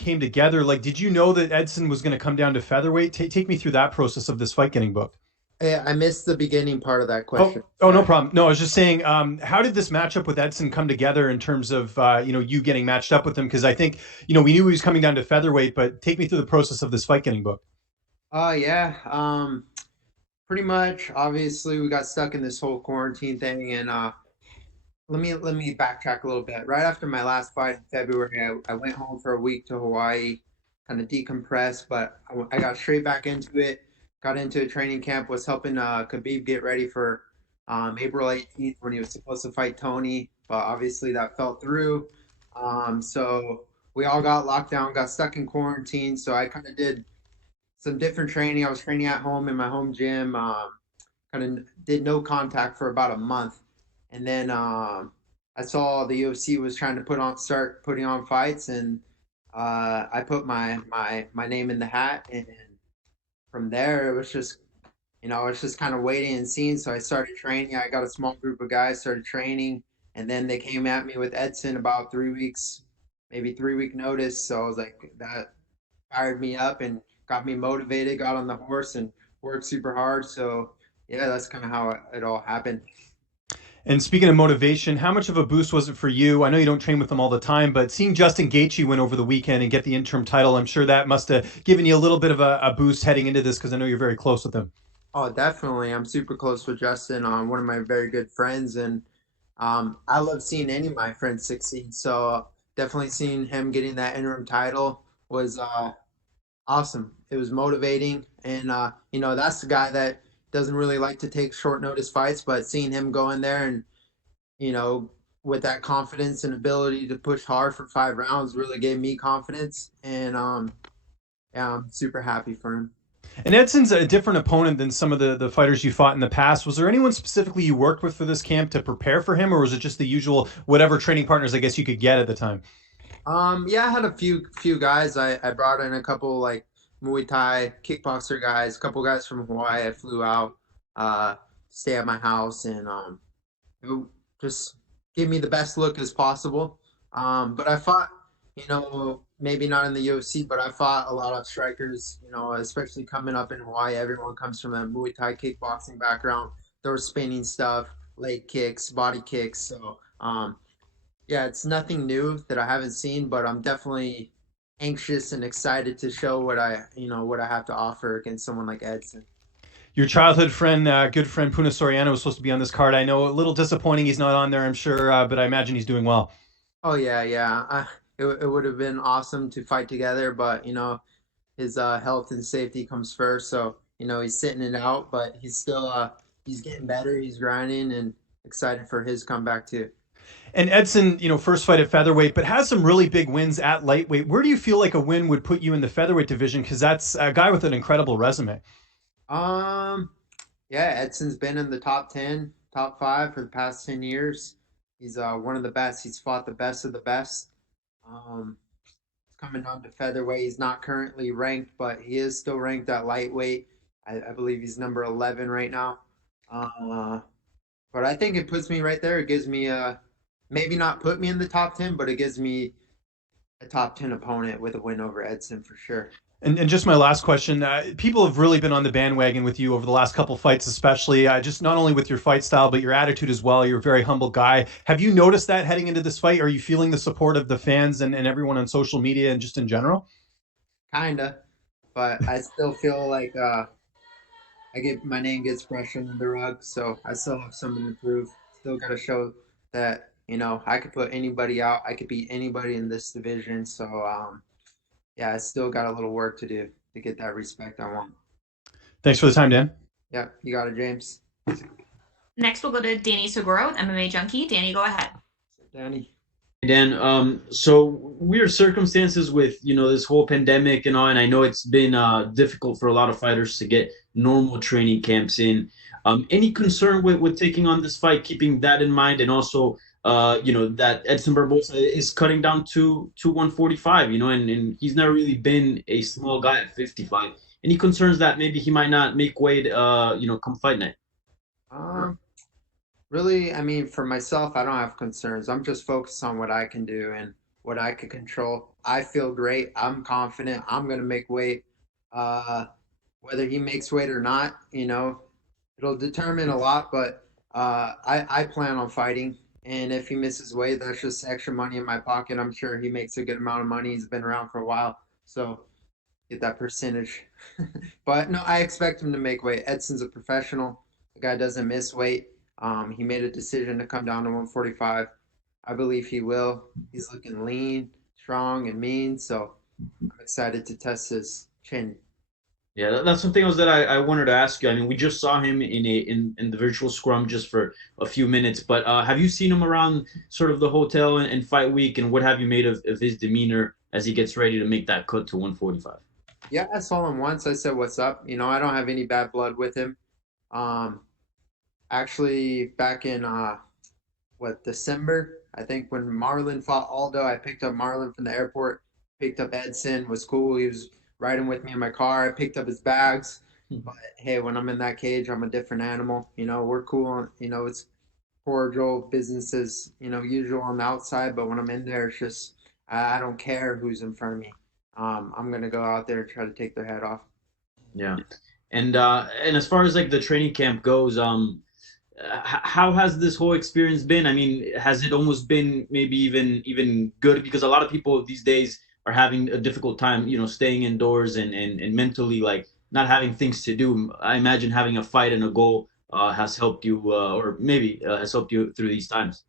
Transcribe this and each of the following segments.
came together, like, did you know that Edson was going to come down to featherweight? Take me through that process of this fight getting booked. I missed the beginning part of that Oh, question. oh, no Sorry. problem. No, I was just saying, how did this matchup with Edson come together in terms of, you getting matched up with him? Because I think, we knew he was coming down to featherweight, but take me through the process of this fight getting booked. Yeah. Pretty much. Obviously, we got stuck in this whole quarantine thing, and let me backtrack a little bit. Right after my last fight in February, I went home for a week to Hawaii, kind of decompress, but I got straight back into it. Got into a training camp, was helping Khabib get ready for April 18th when he was supposed to fight Tony, but obviously that fell through. So we all got locked down, got stuck in quarantine. So I kind of did some different training. I was training at home in my home gym. Kind of did no contact for about a month, and then I saw the UFC was trying to start putting on fights, and I put my name in the hat, and from there it was just it's just kind of waiting and seeing. So I started training. I got a small group of guys, started training, and then they came at me with Edson about 3 weeks, maybe 3 week notice. So I was like, that fired me up and got me motivated, got on the horse and worked super hard. So yeah, that's kind of how it all happened. And speaking of motivation, how much of a boost was it for you? I know you don't train with him all the time, but seeing Justin Gaethje win over the weekend and get the interim title, I'm sure that must have given you a little bit of a boost heading into this because I know you're very close with him. Oh, definitely. I'm super close with Justin, one of my very good friends, and I love seeing any of my friends succeed. So definitely seeing him getting that interim title was awesome. It was motivating, and that's the guy that doesn't really like to take short notice fights, but seeing him go in there and you know with that confidence and ability to push hard for 5 rounds really gave me confidence, and yeah, I'm super happy for him. And Edson's a different opponent than some of the fighters you fought in the past. Was there anyone specifically you worked with for this camp to prepare for him, or was it just the usual whatever training partners I guess you could get at the time? Yeah, I had a few guys. I brought in a couple like Muay Thai kickboxer guys, a couple guys from Hawaii. I flew out, uh, stay at my house, and it just give me the best look as possible. But I fought, maybe not in the UFC, but I fought a lot of strikers. Especially coming up in Hawaii, everyone comes from a Muay Thai kickboxing background. There was spinning stuff, leg kicks, body kicks. So yeah, it's nothing new that I haven't seen, but I'm definitely anxious and excited to show what I have to offer against someone like Edson. Your childhood friend, good friend Puna Soriano was supposed to be on this card. I know a little disappointing he's not on there, I'm sure, but I imagine he's doing well. Oh yeah, yeah. It would have been awesome to fight together, but his health and safety comes first. So he's sitting it out, but he's getting better. He's grinding and excited for his comeback too. And Edson, first fight at featherweight, but has some really big wins at lightweight. Where do you feel like a win would put you in the featherweight division? Because that's a guy with an incredible resume. Um, yeah, Edson's been in the top 10, top five for the past 10 years. He's one of the best. He's fought the best of the best. Um, coming down to featherweight. He's not currently ranked, but he is still ranked at lightweight. I believe he's number 11 right now. Uh, but I think it puts me right there. It gives me maybe not put me in the top 10, but it gives me a top 10 opponent with a win over Edson for sure. And just my last question: people have really been on the bandwagon with you over the last couple fights, especially just not only with your fight style but your attitude as well. You're a very humble guy. Have you noticed that heading into this fight? Are you feeling the support of the fans and everyone on social media and just in general? Kinda, but I still feel like my name gets brushed under the rug, so I still have something to prove. Still got to show that I could put anybody out. I could beat anybody in this division. So yeah, I still got a little work to do to get that respect I want. Thanks for the time, Dan. Yeah, you got it, James. Next, we'll go to Danny Segura with MMA Junkie. Danny, go ahead. Danny. Dan, so weird circumstances with this whole pandemic and all, and I know it's been difficult for a lot of fighters to get normal training camps in. Any concern with taking on this fight, keeping that in mind, and also that Edson Barboza is cutting down to 145, and he's never really been a small guy at 55. Any concerns that maybe he might not make weight, come fight night? Um, Really, I mean, for myself, I don't have concerns. I'm just focused on what I can do, and what I could control. I feel great. I'm confident. I'm gonna make weight. Uh, whether he makes weight or not, it'll determine a lot. But I plan on fighting. And if he misses weight, that's just extra money in my pocket. I'm sure he makes a good amount of money. He's been around for a while, so get that percentage. But no, I expect him to make weight. Edson's a professional. The guy doesn't miss weight. He made a decision to come down to 145. I believe he will. He's looking lean, strong, and mean. So I'm excited to test his chin. Yeah, that's something else that I wanted to ask you. I mean, we just saw him in the virtual scrum just for a few minutes, but have you seen him around sort of the hotel and fight week, and what have you made of his demeanor as he gets ready to make that cut to 145? Yeah, I saw him once. I said, "What's up?" I don't have any bad blood with him. Um, Actually, back in December, I think when Marlon fought Aldo, I picked up Marlon from the airport, picked up Edson, was cool. He was riding with me in my car. I picked up his bags. But hey, when I'm in that cage, I'm a different animal. We're cool. It's cordial, business as, usual on the outside, but when I'm in there, it's just I don't care who's in front of me. I'm gonna go out there and try to take their head off. Yeah, and as far as like the training camp goes, how has this whole experience been? I mean, has it almost been maybe even good? Because a lot of people these days are having a difficult time, staying indoors and mentally like not having things to do. I imagine having a fight and a goal has helped you, or maybe has helped you through these times.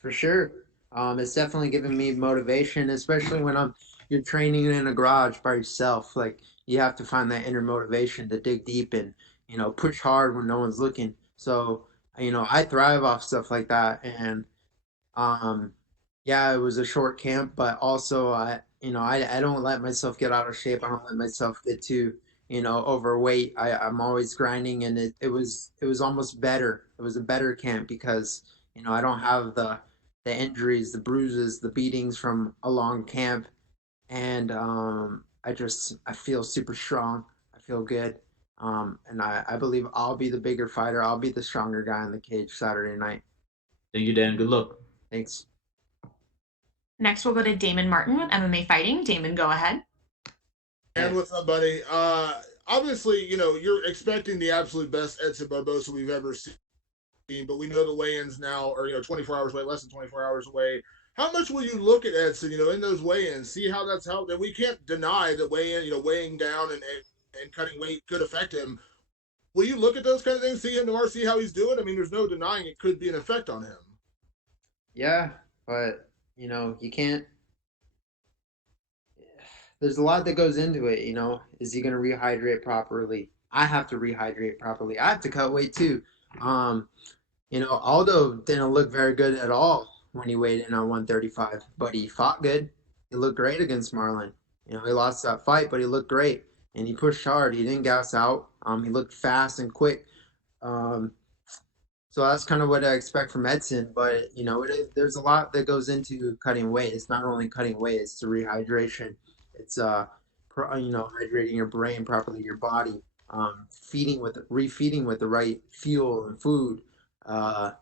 For sure. It's definitely given me motivation, especially when you're training in a garage by yourself. Like you have to find that inner motivation to dig deep and, push hard when no one's looking. So, I thrive off stuff like that. And um, yeah, it was a short camp, but also I don't let myself get out of shape. I don't let myself get too, overweight. I'm always grinding, and it was almost better. It was a better camp because I don't have the injuries, the bruises, the beatings from a long camp, and I feel super strong. I feel good. And I believe I'll be the bigger fighter. I'll be the stronger guy in the cage Saturday night. Thank you, Dan. Good luck. Thanks. Next, we'll go to Damon Martin with MMA Fighting. Damon, go ahead. And what's up, buddy? Obviously, you're expecting the absolute best Edson Barboza we've ever seen, but we know the weigh-ins now are, 24 hours away, less than 24 hours away. How much will you look at Edson, in those weigh-ins, see how that's helped? And we can't deny that weighing down and cutting weight could affect him. Will you look at those kind of things, see him tomorrow, see how he's doing? I mean, there's no denying it could be an effect on him. Yeah, but you can't. There's a lot that goes into it. Is he gonna rehydrate properly? I have to rehydrate properly. I have to cut weight too. Um, Aldo didn't look very good at all when he weighed in on 135, but he fought good. He looked great against Marlon. He lost that fight, but he looked great and he pushed hard. He didn't gas out. He looked fast and quick. Um, so that's kind of what I expect from Edson. But there's a lot that goes into cutting weight. It's not only cutting weight; it's the rehydration. It's hydrating your brain properly, your body, refeeding with the right fuel and food. Uh,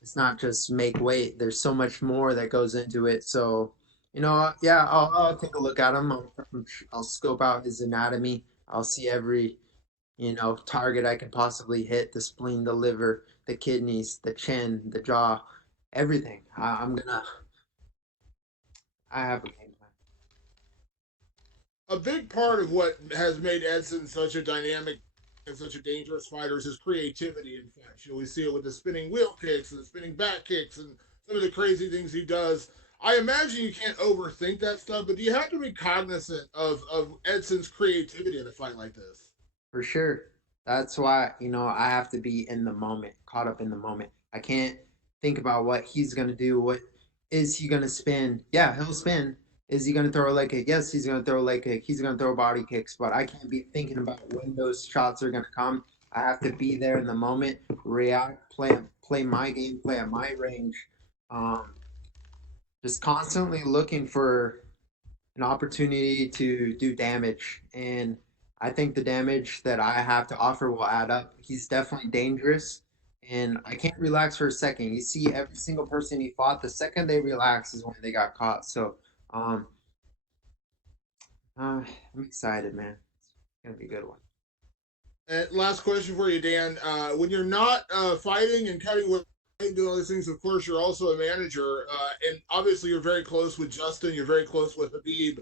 it's not just make weight. There's so much more that goes into it. So, yeah, I'll take a look at him. I'll scope out his anatomy. I'll see every target I can possibly hit: the spleen, the liver, the kidneys, the chin, the jaw, everything. I have a game plan. A big part of what has made Edson such a dynamic and such a dangerous fighter is his creativity. In fact, we see it with the spinning wheel kicks and the spinning back kicks and some of the crazy things he does. I imagine you can't overthink that stuff, but do you have to be cognizant of Edson's creativity in a fight like this? For sure. That's why, I have to be in the moment, caught up in the moment. I can't think about what he's going to do. What is he going to spin? Yeah, he'll spin. Is he going to throw a leg kick? Yes, he's going to throw a leg kick. He's going to throw body kicks, but I can't be thinking about when those shots are going to come. I have to be there in the moment, react, play my game, play at my range. Um, just constantly looking for an opportunity to do damage. And I think the damage that I have to offer will add up. He's definitely dangerous, and I can't relax for a second. You see, every single person he fought, the second they relax is when they got caught. So Um, I'm excited, man. It's gonna be a good one. And last question for you, Dan. When you're not fighting and cutting weight and doing all these things, of course, you're also a manager. And obviously, you're very close with Justin. You're very close with Khabib.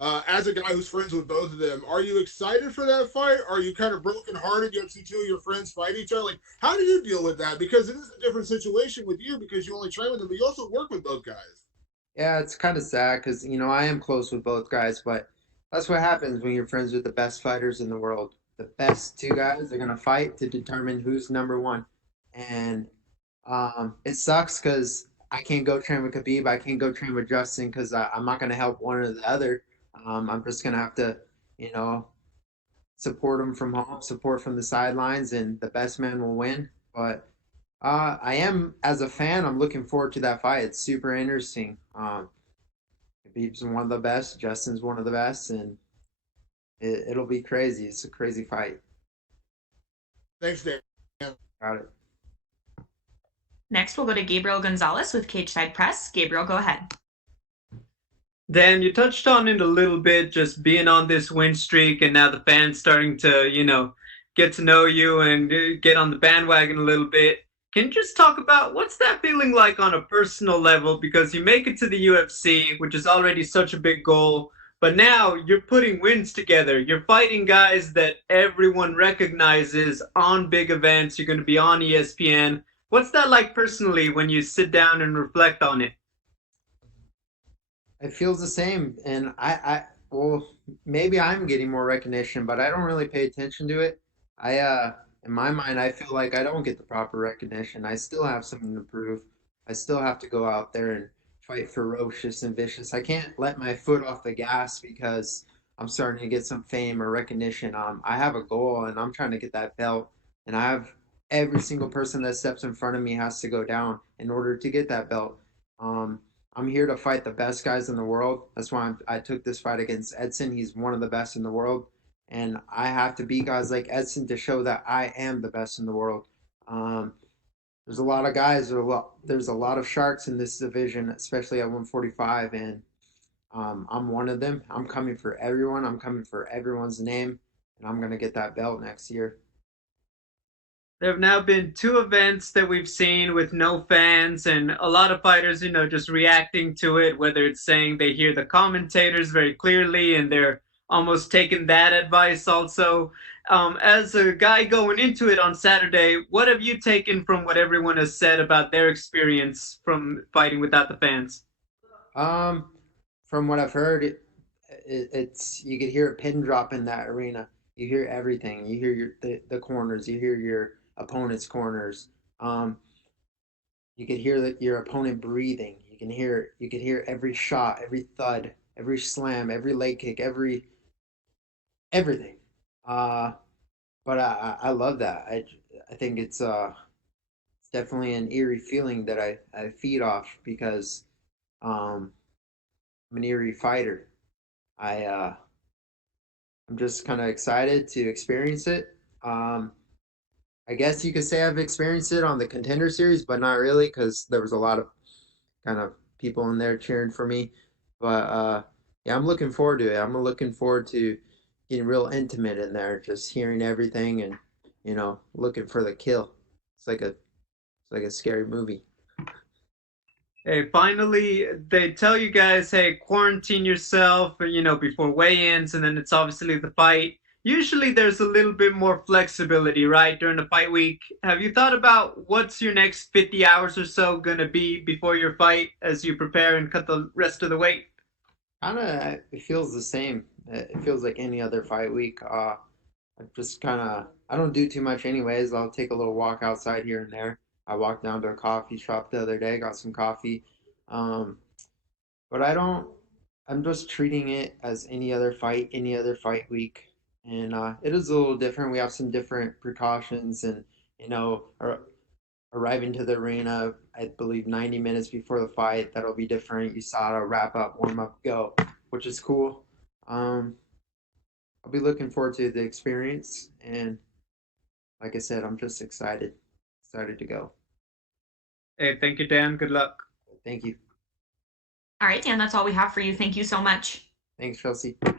As a guy who's friends with both of them, are you excited for that fight? Are you kind of brokenhearted? You have to see two of your friends fight each other. Like, how do you deal with that? Because it is a different situation with you because you only train with them, but you also work with both guys. Yeah, it's kind of sad because I am close with both guys, but that's what happens when you're friends with the best fighters in the world. The best two guys are gonna fight to determine who's number one, and it sucks because I can't go train with Khabib. I can't go train with Justin because I'm not gonna help one or the other. I'm just gonna have to, you know, support them from home, support from the sidelines, and the best man will win. But I am, as a fan, I'm looking forward to that fight. It's super interesting. Khabib's one of the best. Justin's one of the best, and it'll be crazy. It's a crazy fight. Thanks, Dan. Got it. Next, we'll go to Gabriel Gonzalez with Cage Side Press. Gabriel, go ahead. Dan, you touched on it a little bit, just being on this win streak, and now the fans starting to, get to know you and get on the bandwagon a little bit. Can you just talk about what's that feeling like on a personal level? Because you make it to the UFC, which is already such a big goal, but now you're putting wins together. You're fighting guys that everyone recognizes on big events. You're going to be on ESPN. What's that like personally when you sit down and reflect on it? It feels the same, and well, maybe I'm getting more recognition, but I don't really pay attention to it. In my mind, I feel like I don't get the proper recognition. I still have something to prove. I still have to go out there and fight ferocious and vicious. I can't let my foot off the gas because I'm starting to get some fame or recognition. I have a goal, and I'm trying to get that belt, and I have every single person that steps in front of me has to go down in order to get that belt. Um, I'm here to fight the best guys in the world. That's why I took this fight against Edson. He's one of the best in the world. And I have to beat guys like Edson to show that I am the best in the world. Um, there's a lot of guys, there's a lot of sharks in this division, especially at 145. And I'm one of them. I'm coming for everyone. I'm coming for everyone's name. And I'm going to get that belt next year. There have now been two events that we've seen with no fans and a lot of fighters, just reacting to it, whether it's saying they hear the commentators very clearly and they're almost taking that advice also. As a guy going into it on Saturday, what have you taken from what everyone has said about their experience from fighting without the fans? From what I've heard, it's you could hear a pin drop in that arena. You hear everything. You hear the corners. You hear your opponent's corners. You could hear your opponent breathing. You could hear every shot, every thud, every slam, every leg kick, everything. Uh, but I love that. I think it's definitely an eerie feeling that I feed off because I'm an eerie fighter. I I'm just kind of excited to experience it. I guess you could say I've experienced it on the Contender Series, but not really because there was a lot of kind of people in there cheering for me. But yeah, I'm looking forward to it. I'm looking forward to getting real intimate in there, just hearing everything and looking for the kill. It's like a scary movie. Hey, finally, they tell you guys, hey, quarantine yourself, before weigh-ins, and then it's obviously the fight. Usually there's a little bit more flexibility, right, during the fight week. Have you thought about what's your next 50 hours or so going to be before your fight as you prepare and cut the rest of the weight? Kind of, it feels the same. It feels like any other fight week. I just kind of, I don't do too much anyways. I'll take a little walk outside here and there. I walked down to a coffee shop the other day, got some coffee. Um, but I don't, I'm just treating it as any other fight week. And it is a little different. We have some different precautions and, arriving to the arena, I believe 90 minutes before the fight, that'll be different. USADA, wrap up, warm up, go, which is cool. Um, I'll be looking forward to the experience. And like I said, I'm just excited to go. Hey, thank you, Dan. Good luck. Thank you. All right, Dan, that's all we have for you. Thank you so much. Thanks, Chelsea.